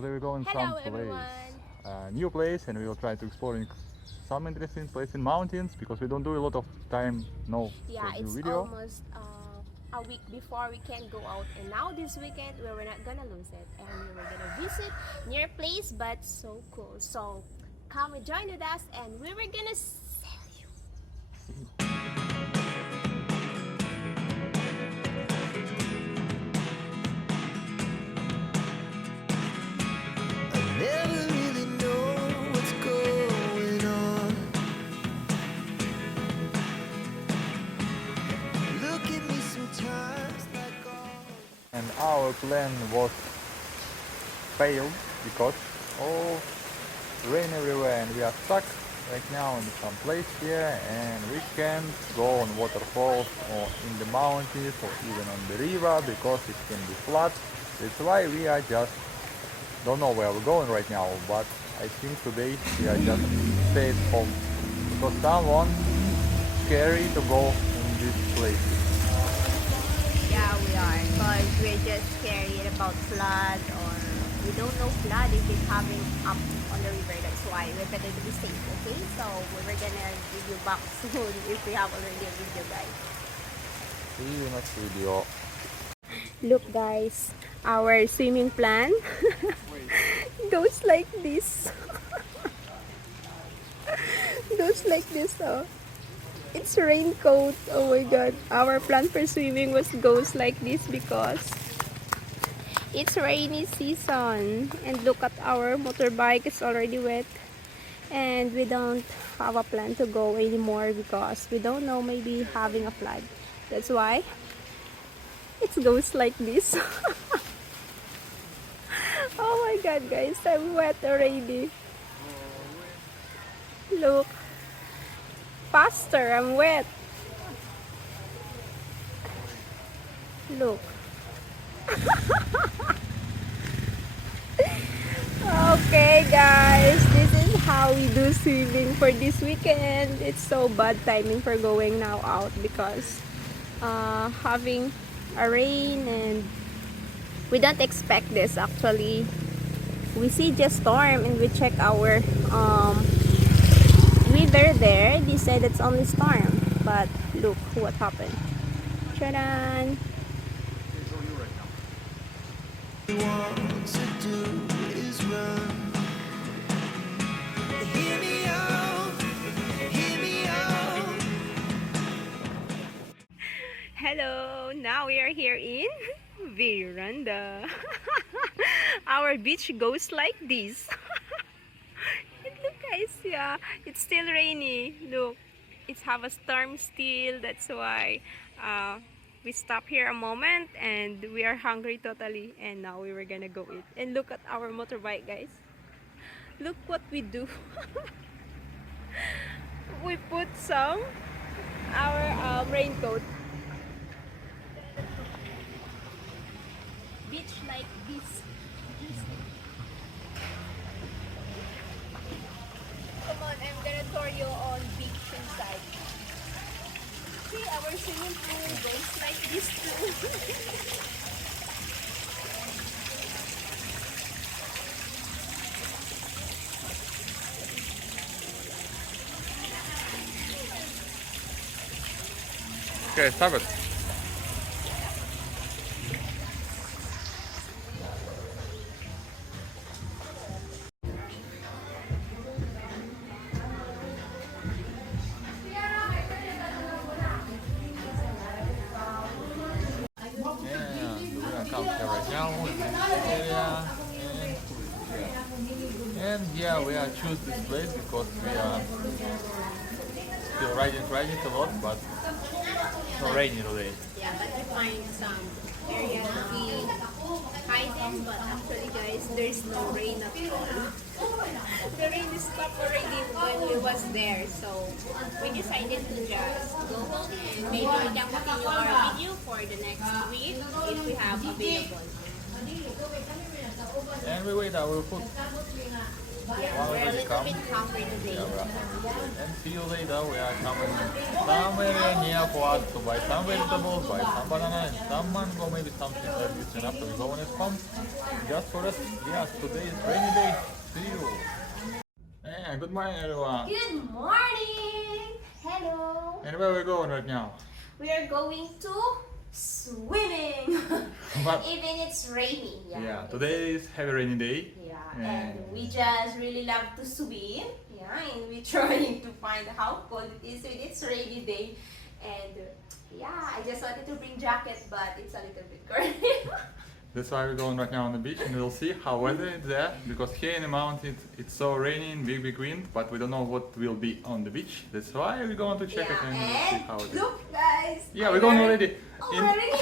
today we go in Hello some everyone! place, a new place, and we will try to explore some interesting place in mountains because we don't do a lot of time now Yeah, for new it's video. almost a week before we can go out, and now this weekend we're not gonna lose it, and we were gonna visit near place but so cool. So come and join with us, and we were gonna sell you. Never really know what's going on. Look at me sometimes like all. And our plan was failed because all rain everywhere, and we are stuck right now in some place here, and we can't go on waterfalls or in the mountains or even on the river because it can be flood. That's why we are just don't know where we're going right now, but I think today we are just stay at home because someone scary to go in this place. Yeah, we are, because we're just scared about flood, or we don't know flood if it's coming up on the river. That's why we better to be safe, okay? So we're gonna give you back soon if we have already a video, guys. See you next video. Look guys, our swimming plan goes like this. Goes like this, oh. It's raincoat. Oh my god. Our plan for swimming goes like this because it's rainy season. And look at our motorbike, it's already wet. And we don't have a plan to go anymore because we don't know, maybe having a flood. That's why it goes like this. Oh my god guys, I'm wet already. Look. Faster, I'm wet. Look. Okay guys, this is how we do swimming for this weekend. It's so bad timing for going now out because having a rain, and we don't expect this actually. We see just storm and we check our weather there. They said it's only storm, but look what happened. Ta-da! Want to do is run. Hear me out, hear me out. Hello! Now we are here in Veranda. Our beach goes like this. And look guys, yeah, it's still rainy. Look, it's have a storm still. That's why we stop here a moment, and we are hungry totally, and now we were gonna go eat. And look at our motorbike guys. Look what we do. We put some our raincoat. Beach like this. Come on, I'm gonna tour you on beach inside. See, our swimming pool goes like this too. Okay, stop it. And we're gonna come here right now in this area, and yeah, we are choose this place because we are still riding a lot, but it's not raining today. Yeah, but we find some area to be hidden, but actually guys, there's no rain at all. The rain stopped already when we was there, so we decided to just go home, and maybe we can continue our video for the next week if we have available. And we wait our food. Yeah, While we're a they little come. bit hungry today. Yeah, we are hungry. And see you later. We are coming somewhere near for us to buy some vegetables, buy some banana and some mango, maybe something like this. And after we go on at home, just for us. Yes, today is rainy day. See you. And good morning, everyone. Good morning! Hello! And where we going right now? We are going to swimming! But Even it's rainy. yeah, today is heavy rainy day. Yeah, and we just really love to swim. Yeah, and we're trying to find how cold it is when it's rainy day. And yeah, I just wanted to bring jacket, but it's a little bit cold. That's why we're going right now on the beach, and we'll see how weather is there, because here in the mountains it's so rainy and big wind, but we don't know what will be on the beach. That's why we're going to check it and we'll see how it is. Look guys! Yeah, we're going already. Already?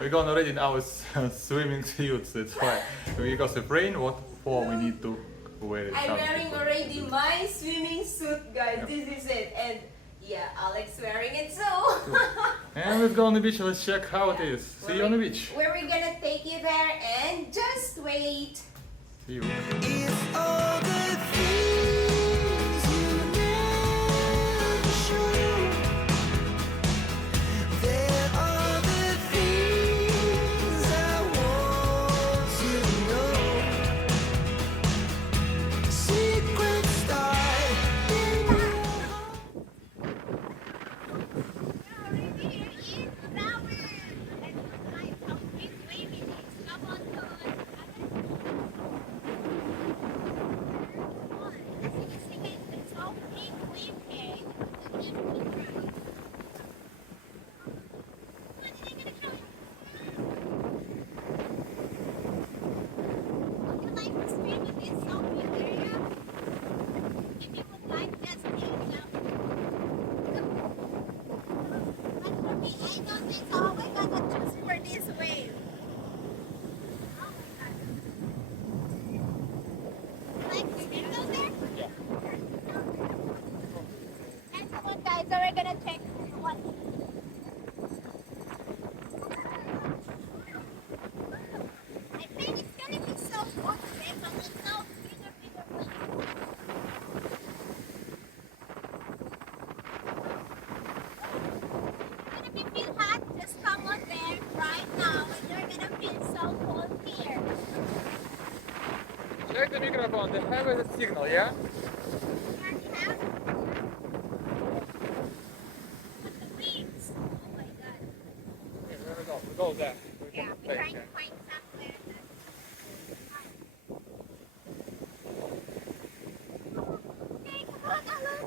We're going already in our swimming suits. That's why. Because of rain, what for we need to wear it. I'm wearing already my swimming suit, guys. Yep. This is it. And yeah, Alex wearing it too. And let's go on the beach. Let's check how it is. See you on the beach. Where we're gonna take you there, and just wait. See you. If all the things you never show, there are the things I want to know. Secret start in your heart. Guys, so we're gonna check what. I think it's gonna be so good today, but it's so bigger one. You're gonna be feel hot, just come on there right now, and you're gonna feel so cold here. Check the microphone. They have a signal, yeah? Oh my god. Okay, where we go? We go there. We Yeah, can we're stay trying here. to find somewhere that. Hey, come on, Alex.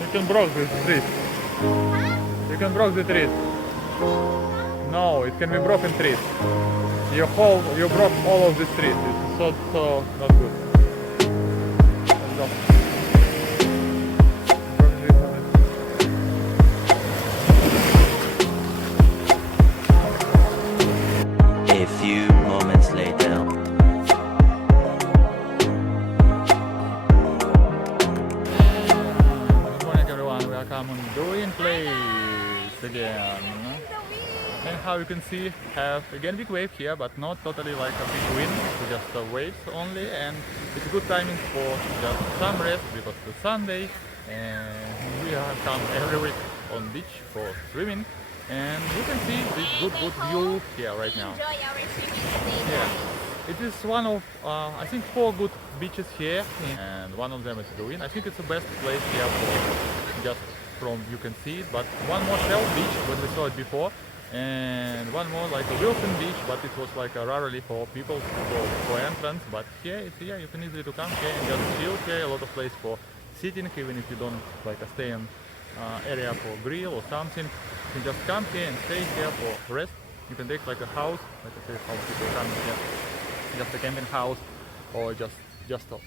You can broke the trees. You can broke the trees. No, it can be broken trees. You broke all of the trees. It's so not good. Let's go. I'm on the wind place again. And how you can see, have again big wave here, but not totally like a big wind, so just waves only. And it's a good timing for just some rest because it's Sunday, and we have come every week on beach for swimming. And you can see this good view here right now. Enjoy our swimming today. Yeah, it is one of I think 4 good beaches here, and one of them is Ruin. I think it's the best place here for just from you can see it. But one more Shell beach when we saw it before, and one more like a Wilson beach, but it was like a rarely for people to go for entrance. But here it's here you can easily to come here and just chill here. A lot of place for sitting, even if you don't like stay in area for grill or something. You can just come here and stay here for rest. You can take like a house, like I say, how people come here, just a camping house, or just a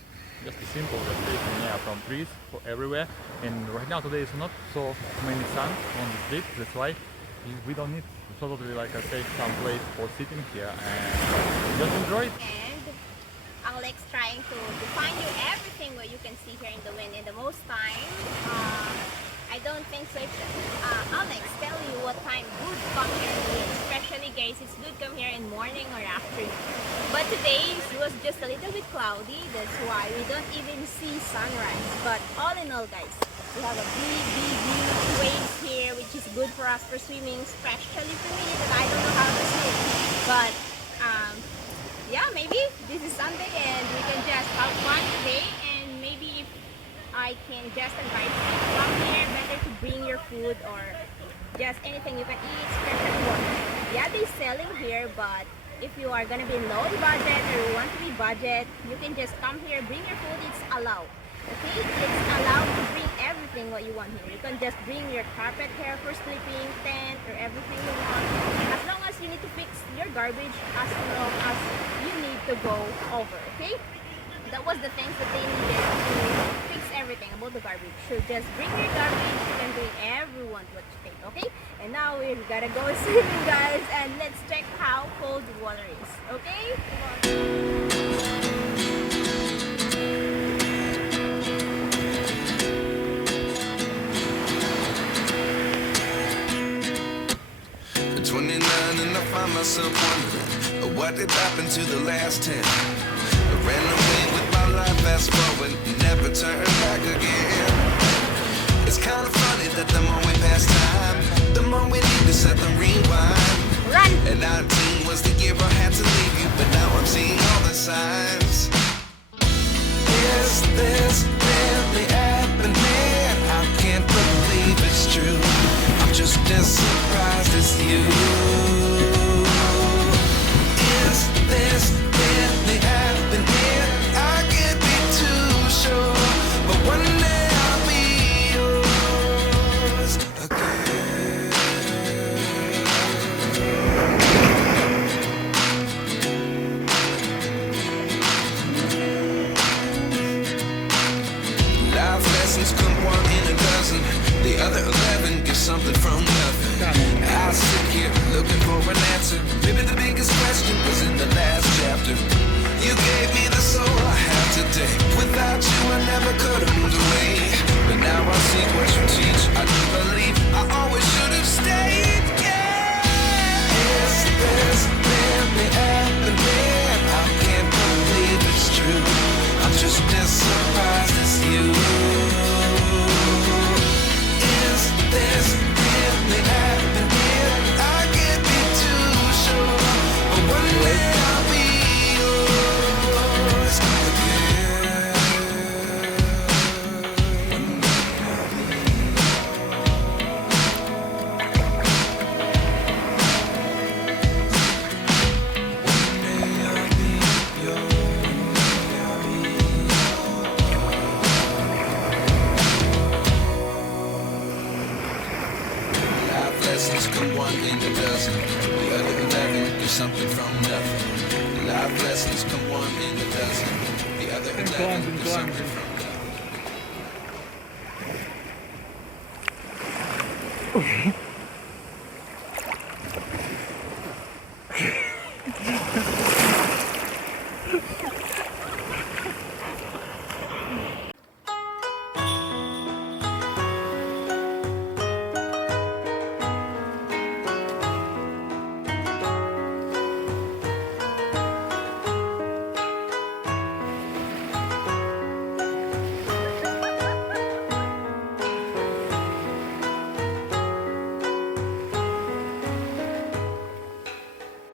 simple just taking air from trees for everywhere. And right now today is not so many sun on the street, that's why we don't need totally like I say some place for sitting here and just enjoy it. And Alex trying to define you everything what you can see here in the wind. And the most time, I don't think so. Alex tell you what time good come here in the wind. Especially guys, it's good come here in morning or afternoon. But today it was just a little bit cloudy. That's why we don't even see sunrise. But all in all guys, we have a big huge waves here, which is good for us for swimming, especially for me that I don't know how to swim. But yeah, maybe this is Sunday and we can just have fun today. And maybe if I can just advise you to come here, better to bring your food or just anything you can eat, especially water. Yeah, they're selling here, but if you are gonna be low budget or you want to be budget, you can just come here, bring your food, it's allowed. Okay, it's allowed to bring everything what you want here. You can just bring your carpet here for sleeping, tent, or everything you want. As long as you need to fix your garbage, as long as you need to go over, okay? That was the things that they needed to fix everything about the garbage. So just bring your garbage, you can bring everyone what you take, okay? And now we gotta go swimming guys, and let's check how cold the water is, okay? Come on. Find myself wondering what did happen to the last 10. I ran away with my life, fast forward, never turn back again. It's kind of funny that the more we pass time, the more we need to set the rewind. Run! And 19 was the year I had to leave you, but now I'm seeing all the signs. Is this really happening? I can't believe it's true. I'm just as surprised as you. This really happening? I can't be too sure, but one day I'll be yours again. Life lessons come 1 in a dozen. The other 11 get something from nothing. I sit here looking for an answer. Maybe the biggest question was in the last chapter. You gave me the soul I have today. Without you I never could have moved away. But now I see what you teach. I do believe I always should have stayed. Yeah. Is this really happening? I can't believe it's true. I'm just as surprised as you. Is this really happening? I can't be too sure, but one day I'll be yours again. One day I'll be lessons come 1 in a dozen. The other 11 is something from nothing. Life lessons come 1 in a dozen. The other 11 is something from nothing.